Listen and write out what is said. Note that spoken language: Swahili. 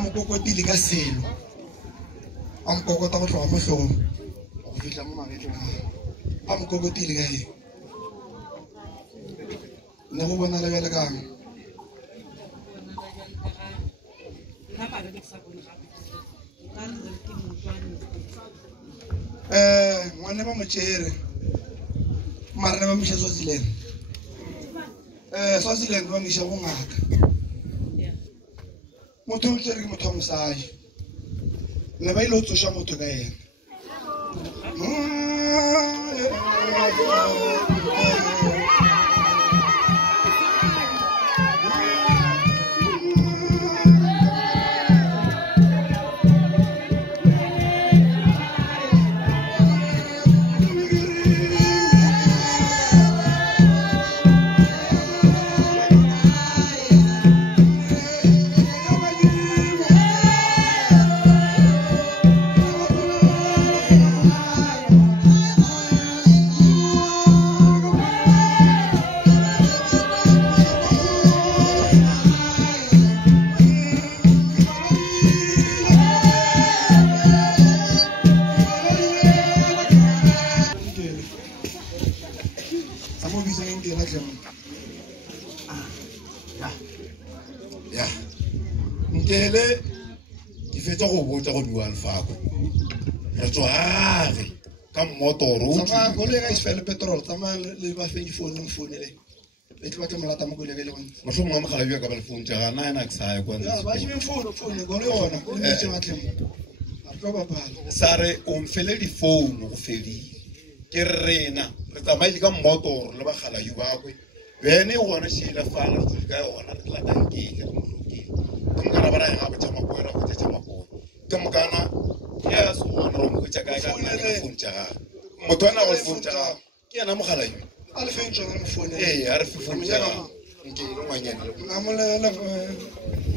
mo kokotile ka selo a mo kokota go tloga mo hlogong go fihla mo magetleng a mo kokotile ka eng ne go bona le bjale kang ngwane ba motšere mara ne ba moša Swaziland Swaziland ba moša go ngaka motho o tšere ke motho wa mosadi ne ba ile go tsoša motho ka ena Nkele ke fetsa go botsa go bua Alfako re tsware ka motoro tsamaya go le ga isfele petrol tsamaya le ba fe phone le ke batla molata mo go le le wena mo hlomong mogala bua ka ba le phone tsa gana ena ke sa ya kwa ya ba shime phone go le yona go le tse batle a tlo ba bala sare o mfele di phone go fedile ke rena re tsamaile ka motoro le ba gala yu ba kwe bene gona shela fala go ka yona re tla tankile mo kana bara ya ba tsama go ra go tsama go ke mokana ya so mo ro mo tsa ka ga phone tsa motho ana go phone tsa ke yana mogala yo a le phone tsa mo phone a re phone tsa nke le ngwanyana a mo le